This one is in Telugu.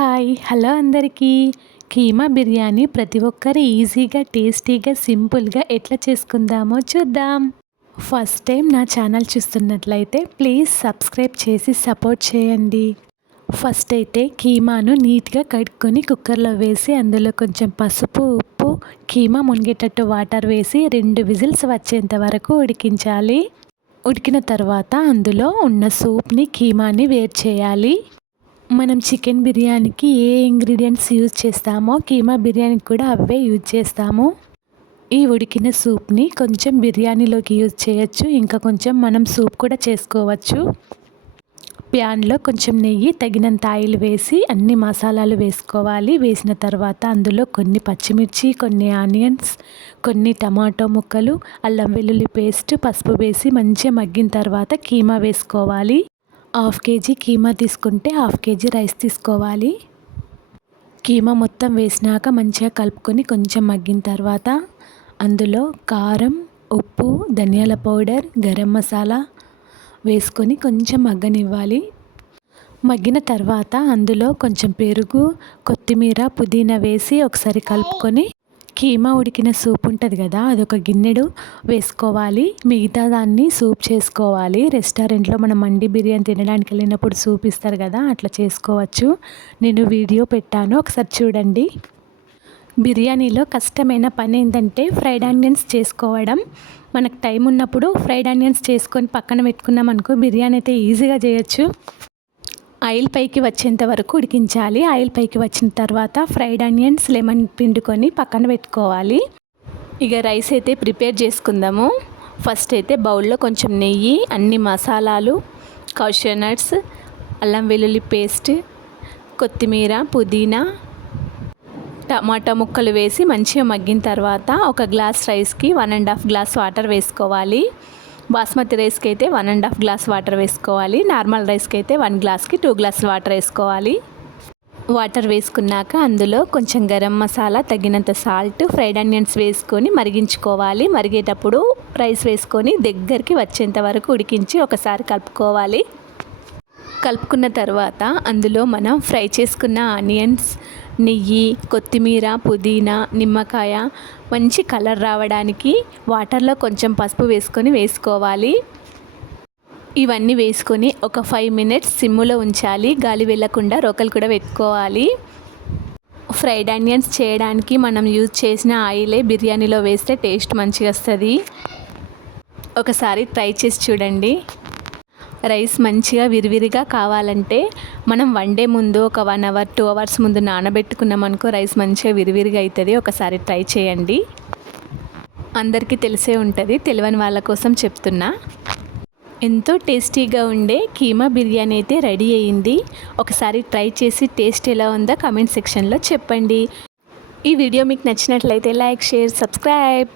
హలో అందరికీ. కీమా బిర్యానీ ప్రతి ఒక్కరు ఈజీగా, టేస్టీగా, సింపుల్గా ఎట్లా చేసుకుందామో చూద్దాం. ఫస్ట్ టైం నా ఛానల్ చూస్తున్నట్లయితే ప్లీజ్ సబ్స్క్రైబ్ చేసి సపోర్ట్ చేయండి. ఫస్ట్ అయితే కీమాను నీట్గా కడుక్కొని కుక్కర్లో వేసి అందులో కొంచెం పసుపు, ఉప్పు, కీమా మునిగేటట్టు వాటర్ వేసి 2 విజిల్స్ వచ్చేంత వరకు ఉడికించాలి. ఉడికిన తర్వాత అందులో ఉన్న సూప్ని, కీమాని వేడి చేయాలి. మనం చికెన్ బిర్యానీకి ఏ ఇంగ్రీడియంట్స్ యూజ్ చేస్తామో కీమా బిర్యానీకి కూడా అవే యూజ్ చేస్తాము. ఈ ఉడికిన సూప్ని కొంచెం బిర్యానీలోకి యూజ్ చేయొచ్చు, ఇంకా కొంచెం మనం సూప్ కూడా చేసుకోవచ్చు. ప్యాన్లో కొంచెం నెయ్యి, తగినంత ఆయిల్ వేసి అన్ని మసాలాలు వేసుకోవాలి. వేసిన తర్వాత అందులో కొన్ని పచ్చిమిర్చి, కొన్ని ఆనియన్స్, కొన్ని టమాటో ముక్కలు, అల్లం వెల్లుల్లి పేస్ట్, పసుపు వేసి మంచిగా మగ్గిన తర్వాత కీమా వేసుకోవాలి. 1/2 కేజీ కీమా తీసుకుంటే 1/2 కేజీ రైస్ తీసుకోవాలి. కీమా మొత్తం వేసినాక మంచిగా కలుపుకొని కొంచెం మగ్గిన తర్వాత అందులో కారం, ఉప్పు, ధనియాల పౌడర్, గరం మసాలా వేసుకొని కొంచెం మగ్గనివ్వాలి. మగ్గిన తర్వాత అందులో కొంచెం పెరుగు, కొత్తిమీర, పుదీనా వేసి ఒకసారి కలుపుకొని కీమా ఉడికిన సూప్ ఉంటుంది కదా, అదొక గిన్నెడు వేసుకోవాలి. మిగతా దాన్ని సూప్ చేసుకోవాలి. రెస్టారెంట్లో మనం మండి బిర్యానీ తినడానికి వెళ్ళినప్పుడు సూప్ ఇస్తారు కదా, అట్లా చేసుకోవచ్చు. నేను వీడియో పెట్టాను, ఒకసారి చూడండి. బిర్యానీలో కష్టమైన పని ఏంటంటే ఫ్రైడ్ ఆనియన్స్ చేసుకోవడం. మనకు టైం ఉన్నప్పుడు ఫ్రైడ్ ఆనియన్స్ చేసుకొని పక్కన పెట్టుకున్నాం అనుకో, బిర్యానీ అయితే ఈజీగా చేయొచ్చు. ఆయిల్ పైకి వచ్చేంత వరకు ఉడికించాలి. ఆయిల్ పైకి వచ్చిన తర్వాత ఫ్రైడ్ ఆనియన్స్, లెమన్ పిండుకొని పక్కన పెట్టుకోవాలి. ఇక రైస్ అయితే ప్రిపేర్ చేసుకుందాము. ఫస్ట్ అయితే బౌల్లో కొంచెం నెయ్యి, అన్ని మసాలాలు, కౌషూ నట్స్, అల్లం వెల్లుల్లి పేస్ట్, కొత్తిమీర, పుదీనా, టమాటా ముక్కలు వేసి మంచిగా మగ్గిన తర్వాత ఒక గ్లాస్ రైస్కి 1.5 గ్లాస్ వాటర్ వేసుకోవాలి. బాస్మతి రైస్కి అయితే 1.5 గ్లాస్ వాటర్ వేసుకోవాలి. నార్మల్ రైస్కి అయితే 1 గ్లాస్కి 2 గ్లాసులు వాటర్ వేసుకోవాలి. వాటర్ వేసుకున్నాక అందులో కొంచెం గరం మసాలా, తగినంత సాల్ట్, ఫ్రైడ్ ఆనియన్స్ వేసుకొని మరిగించుకోవాలి. మరిగేటప్పుడు రైస్ వేసుకొని దగ్గరికి వచ్చేంత వరకు ఉడికించి ఒకసారి కలుపుకోవాలి. కలుపుకున్న తర్వాత అందులో మనం ఫ్రై చేసుకున్న ఆనియన్స్, నెయ్యి, కొత్తిమీర, పుదీనా, నిమ్మకాయ మంచి కలర్ రావడానికి వాటర్లో కొంచెం పసుపు వేసుకోవాలి. ఇవన్నీ వేసుకొని ఒక 5 మినిట్స్ సిమ్ములో ఉంచాలి. గాలి వెళ్ళకుండా రోకలు కూడా పెట్టుకోవాలి. ఫ్రైడ్ ఆనియన్స్ చేయడానికి మనం యూజ్ చేసిన ఆయిలే బిర్యానీలో వేస్తే టేస్ట్ మంచిగా వస్తుంది. ఒకసారి ట్రై చేసి చూడండి. రైస్ మంచిగా విరివిరిగా కావాలంటే మనం వండే ముందు ఒక 1 అవర్ 2 అవర్స్ ముందు నానబెట్టుకున్నాం అనుకో, రైస్ మంచిగా విరివిరిగా అవుతుంది. ఒకసారి ట్రై చేయండి. అందరికీ తెలిసే ఉంటుంది, తెలియని వాళ్ళ కోసం చెప్తున్నా. ఎంతో టేస్టీగా ఉండే కీమా బిర్యానీ అయితే రెడీ అయ్యింది. ఒకసారి ట్రై చేసి టేస్ట్ ఎలా ఉందో కామెంట్ సెక్షన్లో చెప్పండి. ఈ వీడియో మీకు నచ్చినట్లయితే లైక్, షేర్, సబ్స్క్రైబ్.